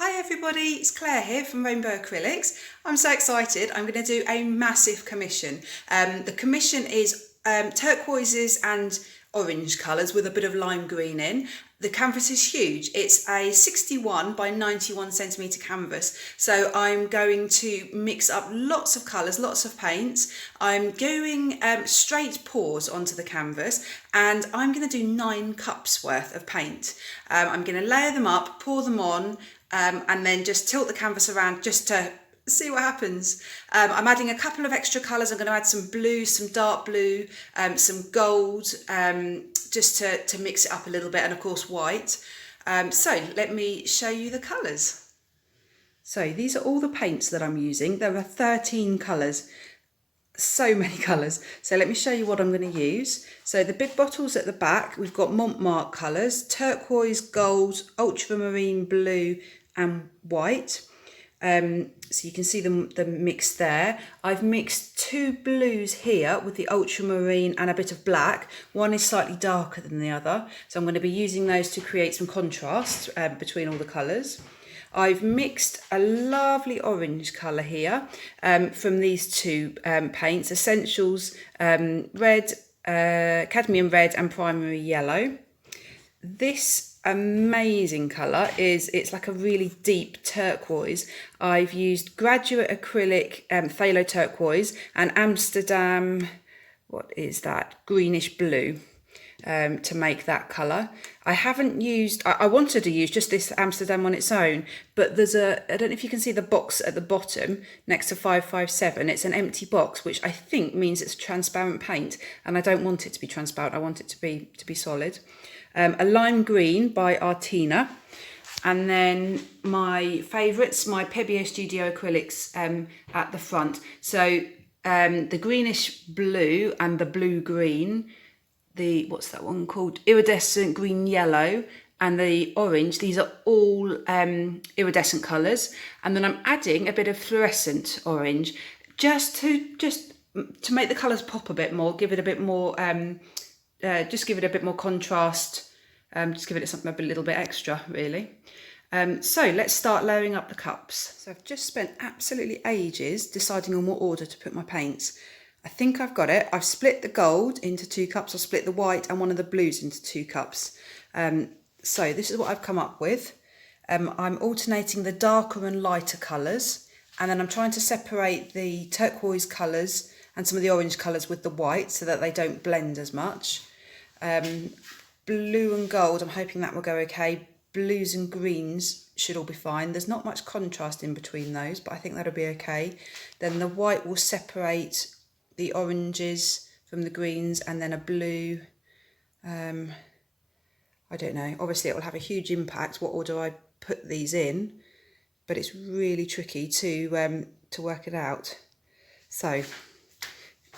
Hi everybody, it's Claire here from Rainbow Acrylics. I'm so excited. I'm going to do a massive commission. The commission is turquoises and orange colours with a bit of lime green in. The canvas is huge. It's a 61 by 91 centimetre canvas. So I'm going to mix up lots of colours, lots of paints. I'm going straight pours onto the canvas and I'm going to do 9 cups worth of paint. I'm going to layer them up, pour them on, and then just tilt the canvas around just to see what happens. I'm adding a couple of extra colours. I'm going to add some blue, some dark blue, some gold, just to mix it up a little bit, and of course white. So let me show you the colours. So these are all the paints that I'm using. There are 13 colours. So many colours. So let me show you what I'm going to use. So the big bottles at the back, we've got Montmartre colours, turquoise, gold, ultramarine blue and white. So you can see the mix there. I've mixed 2 blues here with the ultramarine and a bit of black. One is slightly darker than the other. So I'm going to be using those to create some contrast between all the colours. I've mixed a lovely orange colour here from these 2 paints, Essentials red, cadmium red and primary yellow. This amazing colour it's like a really deep turquoise. I've used Graduate Acrylic Phthalo Turquoise and Amsterdam, what is that, greenish blue. To make that colour. I haven't used, I wanted to use just this Amsterdam on its own, but there's I don't know if you can see the box at the bottom next to 557. It's an empty box, which I think means it's transparent paint, and I don't want it to be transparent. I want it to be solid. A lime green by Artina, and then my favourites, my Pebeo Studio acrylics at the front. So the greenish blue and the blue green. What's that one called? Iridescent green yellow and the orange. These are all iridescent colours. And then I'm adding a bit of fluorescent orange just to make the colours pop a bit more, give it a bit more, just give it a bit more contrast, just give it something a little bit extra really. So let's start layering up the cups. So I've just spent absolutely ages deciding on what order to put my paints. I think I've got it. I've split the gold into 2 cups. I've split the white and one of the blues into 2 cups. So this is what I've come up with. I'm alternating the darker and lighter colours, and then I'm trying to separate the turquoise colours and some of the orange colours with the white so that they don't blend as much. Blue and gold, I'm hoping that will go okay. Blues and greens should all be fine. There's not much contrast in between those, but I think that'll be okay. Then the white will separate the oranges from the greens, and then a blue. I don't know, obviously it will have a huge impact what order I put these in, but it's really tricky to work it out. So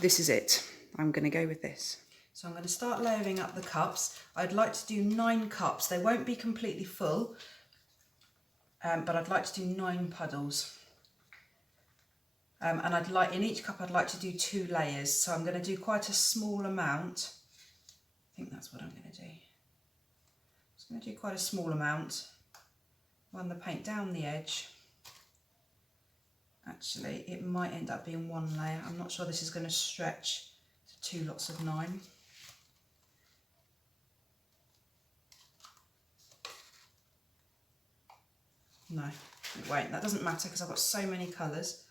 this is it. I'm going to go with this. So I'm going to start layering up the cups. I'd like to do 9 cups. They won't be completely full, but I'd like to do 9 puddles. And in each cup I'd like to do 2 layers, so I'm going to do quite a small amount. I think that's what I'm going to do. I'm just going to do quite a small amount, run the paint down the edge. Actually, it might end up being 1 layer. I'm not sure this is going to stretch to 2 lots of 9. No, it won't. That doesn't matter because I've got so many colours.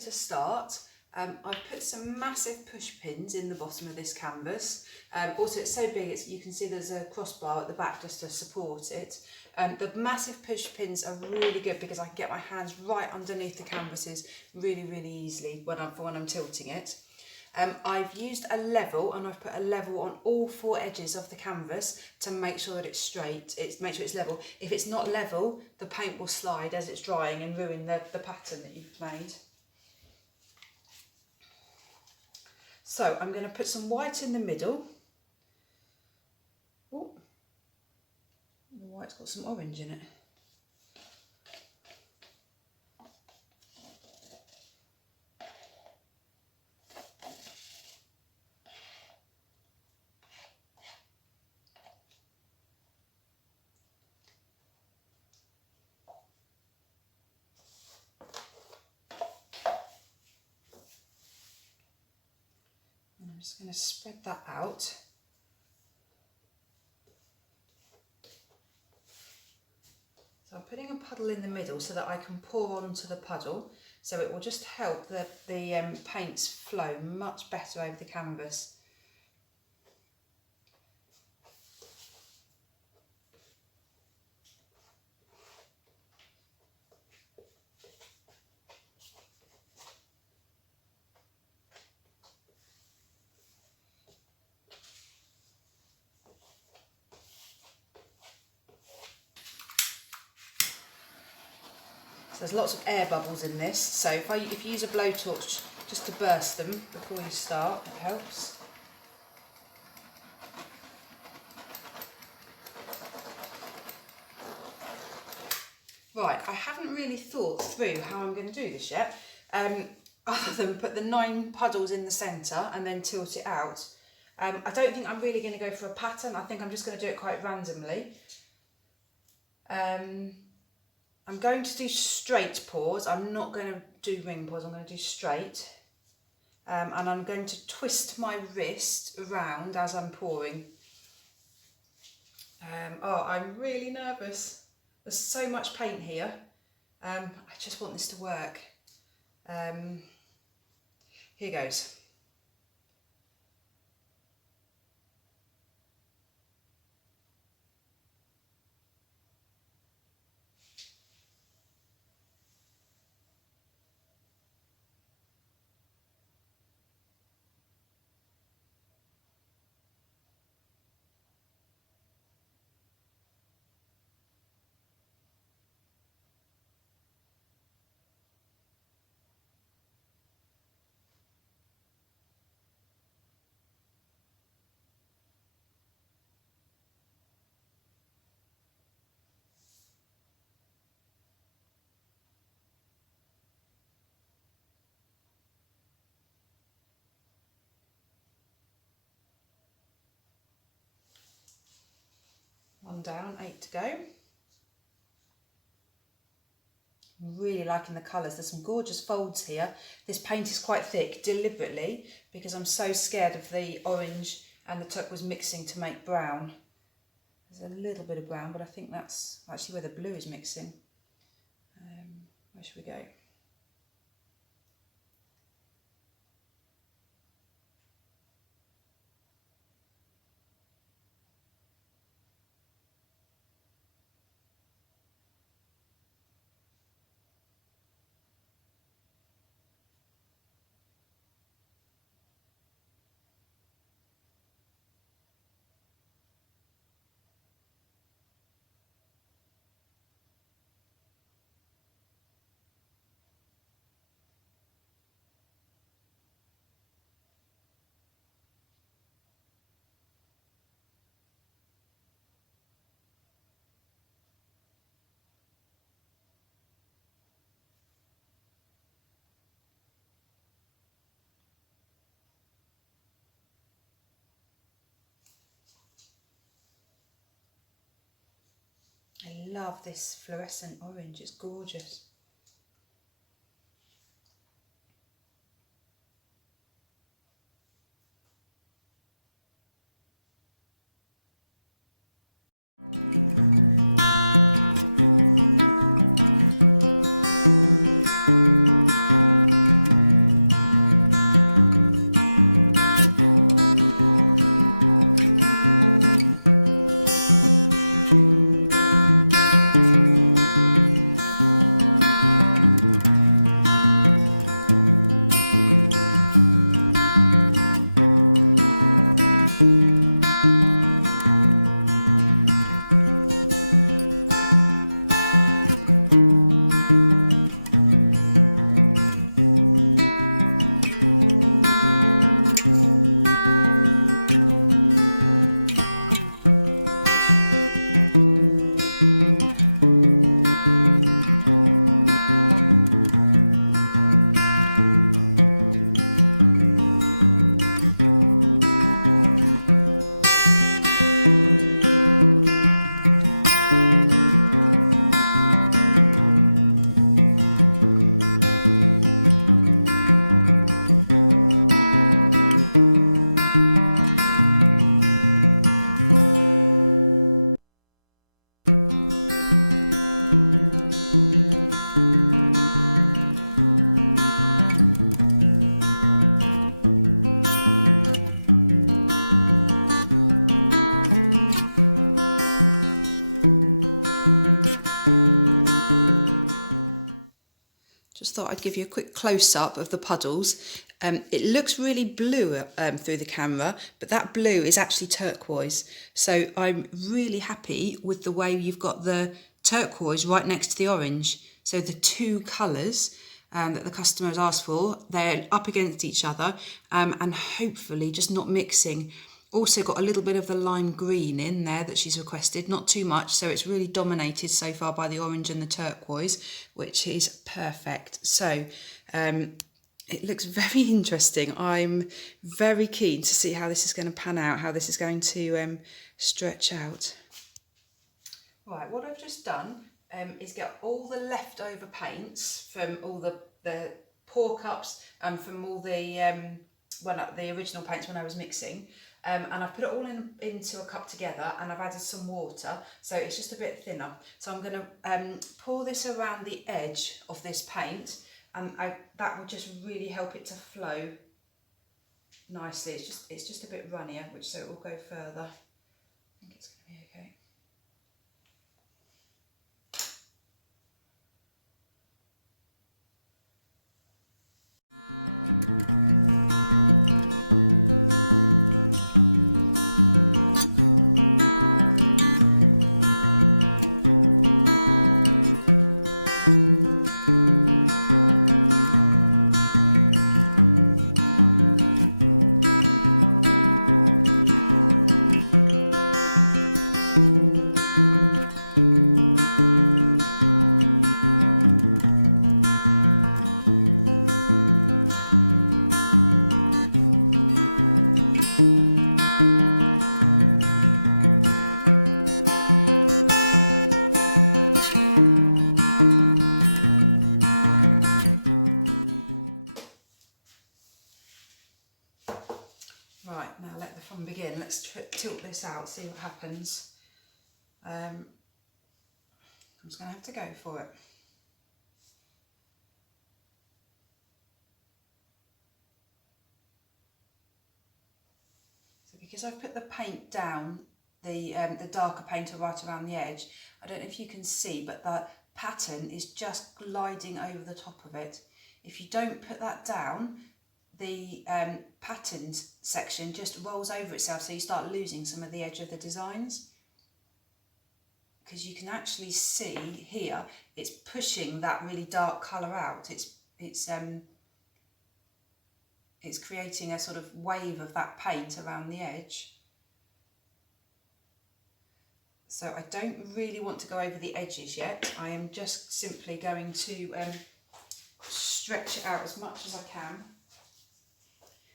to start, I've put some massive push pins in the bottom of this canvas. Also, it's so big, you can see there's a crossbar at the back just to support it. The massive push pins are really good because I can get my hands right underneath the canvases really, really easily when I'm tilting it. I've used a level, and I've put a level on all 4 edges of the canvas to make sure that it's straight, make sure it's level. If it's not level, the paint will slide as it's drying and ruin the pattern that you've made. So I'm going to put some white in the middle. Oh, the white's got some orange in it. I'm just going to spread that out. So I'm putting a puddle in the middle so that I can pour onto the puddle, so it will just help the paints flow much better over the canvas. There's lots of air bubbles in this, so if you use a blowtorch just to burst them before you start, it helps. Right, I haven't really thought through how I'm going to do this yet, other than put the 9 puddles in the centre and then tilt it out. I don't think I'm really going to go for a pattern. I think I'm just going to do it quite randomly. I'm going to do straight pours. I'm not going to do ring pours, I'm going to do straight. And I'm going to twist my wrist around as I'm pouring. Oh, I'm really nervous. There's so much paint here. I just want this to work. Here goes. One down, 8 to go. I'm really liking the colours. There's some gorgeous folds here. This paint is quite thick deliberately because I'm so scared of the orange and the turquoise mixing to make brown. There's a little bit of brown, but I think that's actually where the blue is mixing. Where should we go? I love this fluorescent orange, it's gorgeous. just thought I'd give you a quick close-up of the puddles. It looks really blue through the camera, but that blue is actually turquoise. So I'm really happy with the way you've got the turquoise right next to the orange. So the two colours that the customer has asked for, they're up against each other and hopefully just not mixing. Also got a little bit of the lime green in there that she's requested, not too much, so it's really dominated so far by the orange and the turquoise, which is perfect. So it looks very interesting. I'm very keen to see how this is going to pan out, how this is going to stretch out. Right, what I've just done is get all the leftover paints from all the pour cups and from all the the original paints when I was mixing. And I've put it all into a cup together, and I've added some water, so it's just a bit thinner. So I'm going to pour this around the edge of this paint, and that will just really help it to flow nicely. It's just a bit runnier, so it will go further. I think it's going to be okay. Right, now let the fun begin. Let's tilt this out, see what happens. I'm just going to have to go for it. So because I've put the paint down, the darker paint right around the edge, I don't know if you can see, but the pattern is just gliding over the top of it. If you don't put that down, the patterns section just rolls over itself, so you start losing some of the edge of the designs. Because you can actually see here, it's pushing that really dark colour out. It's creating a sort of wave of that paint around the edge. So I don't really want to go over the edges yet. I am just simply going to stretch it out as much as I can.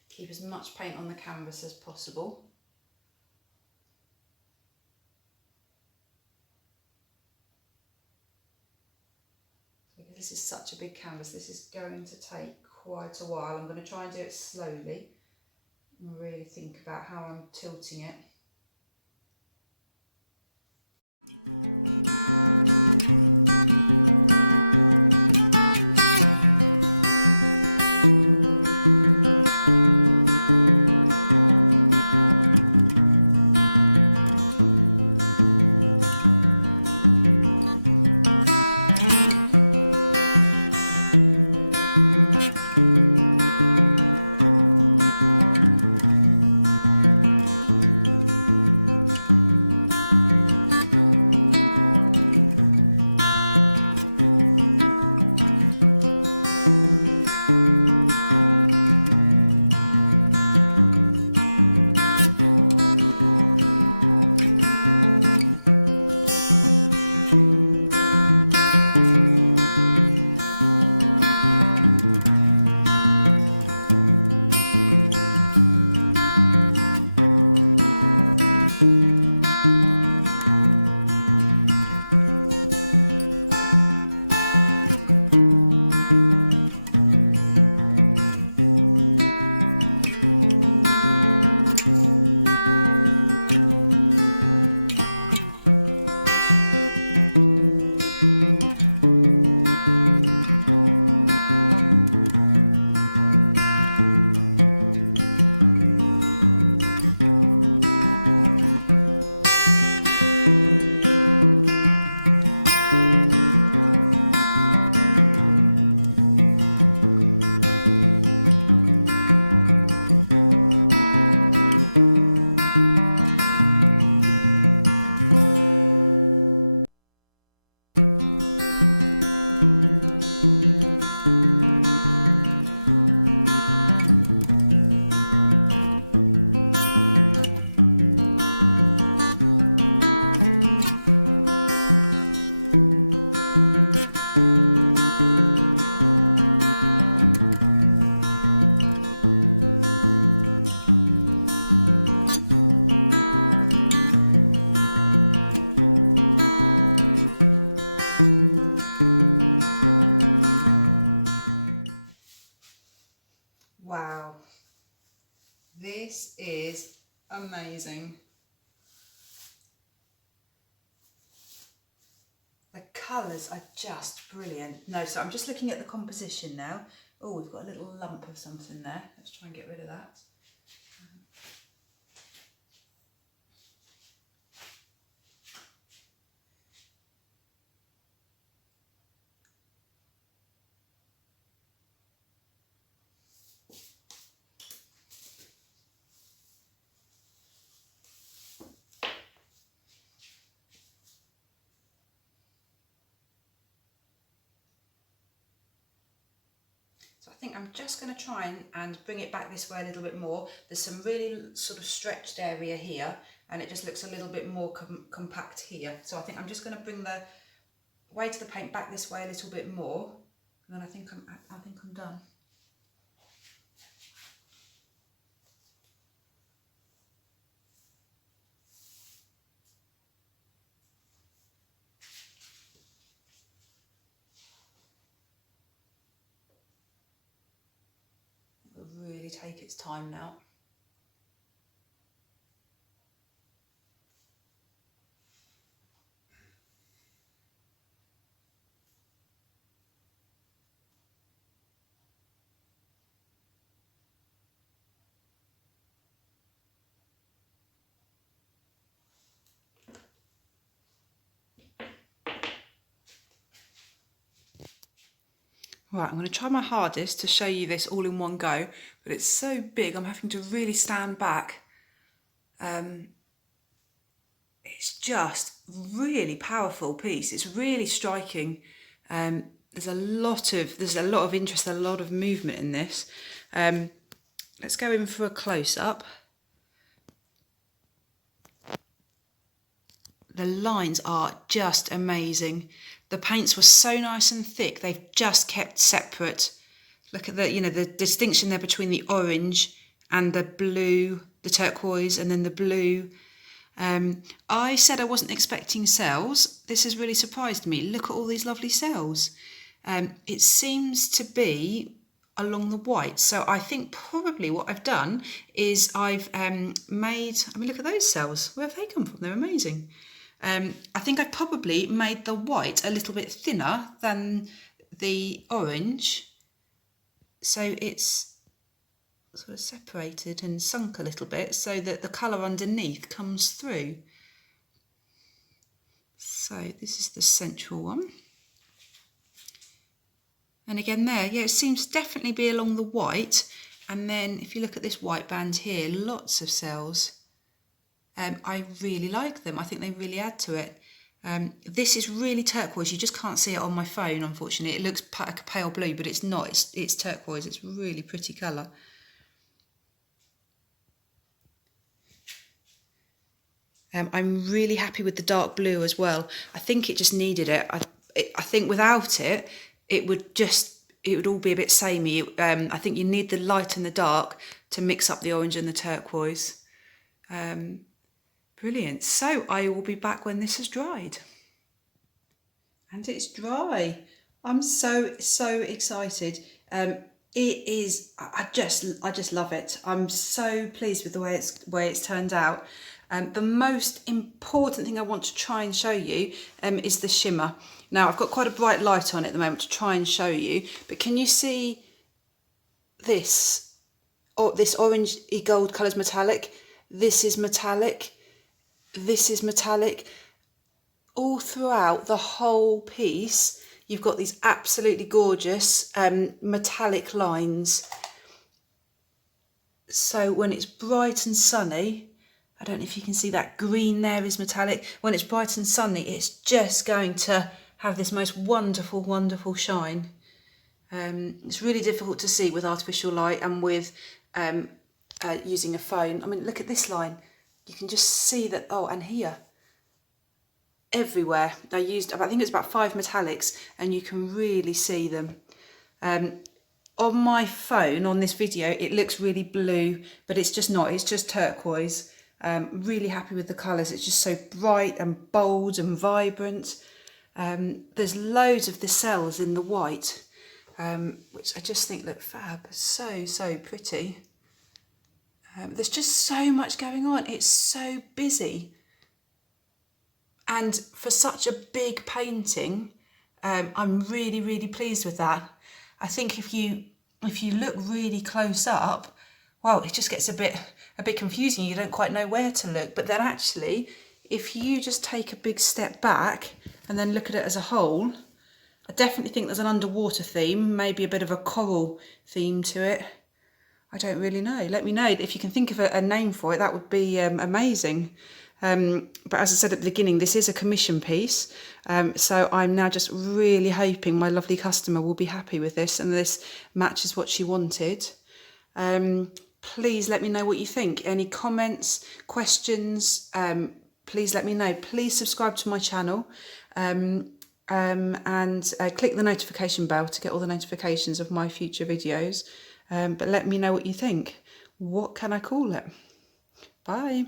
Keep as much paint on the canvas as possible. Because this is such a big canvas, this is going to take quite a while. I'm going to try and do it slowly and really think about how I'm tilting it. Wow, this is amazing. The colours are just brilliant. No, so I'm just looking at the composition now. Oh, we've got a little lump of something there. Let's try and get rid of that. So I think I'm just going to try and bring it back this way a little bit more. There's some really sort of stretched area here, and it just looks a little bit more compact here. So I think I'm just going to bring the weight of the paint back this way a little bit more, and then I think I'm done. It'll really take its time now. Right, I'm going to try my hardest to show you this all in one go, but it's so big I'm having to really stand back. It's just really powerful piece. It's really striking. There's a lot of interest, a lot of movement in this. Let's go in for a close-up. The lines are just amazing. The paints were so nice and thick, they've just kept separate. Look at the distinction there between the orange and the blue, the turquoise, and then the blue. I said I wasn't expecting cells. This has really surprised me. Look at all these lovely cells. It seems to be along the white. So I think probably what I've done is I've made, I mean, look at those cells. Where have they come from? They're amazing. I think I probably made the white a little bit thinner than the orange, so it's sort of separated and sunk a little bit so that the colour underneath comes through. So this is the central one. And again there, yeah, it seems to definitely be along the white. And then if you look at this white band here, lots of cells. I really like them. I think they really add to it. This is really turquoise. You just can't see it on my phone, unfortunately. It looks like a pale blue, but it's not. It's turquoise. It's a really pretty colour. I'm really happy with the dark blue as well. I think it just needed it. I think without it, it would all be a bit samey. I think you need the light and the dark to mix up the orange and the turquoise. Brilliant. So I will be back when this has dried. And it's dry. I'm so excited. It is, I just love it. I'm so pleased with the way it's turned out. The most important thing I want to try and show you is the shimmer. Now I've got quite a bright light on at the moment to try and show you, but can you see this? This orange gold colour's metallic. This is metallic. This is metallic. All throughout the whole piece, you've got these absolutely gorgeous metallic lines. So when it's bright and sunny, I don't know if you can see that green there is metallic. When it's bright and sunny, it's just going to have this most wonderful, wonderful shine. It's really difficult to see with artificial light and with using a phone. I mean, look at this line. You can just see that, oh, and here. everywhere. I think it's about 5 metallics, and you can really see them. On my phone, on this video, it looks really blue, but it's just not, it's just turquoise. Really happy with the colours. It's just so bright and bold and vibrant. There's loads of the cells in the white, which I just think look fab. So pretty. There's just so much going on. It's so busy. And for such a big painting, I'm really pleased with that. I think if you look really close up, well, it just gets a bit confusing. You don't quite know where to look. But then actually, if you just take a big step back and then look at it as a whole, I definitely think there's an underwater theme, maybe a bit of a coral theme to it. I don't really know. Let me know if you can think of a name for it. That would be amazing. But as I said at the beginning, this is a commission piece. So I'm now just really hoping my lovely customer will be happy with this and this matches what she wanted. Please let me know what you think. Any comments, questions, please let me know. Please subscribe to my channel and click the notification bell to get all the notifications of my future videos. But let me know what you think. What can I call it? Bye.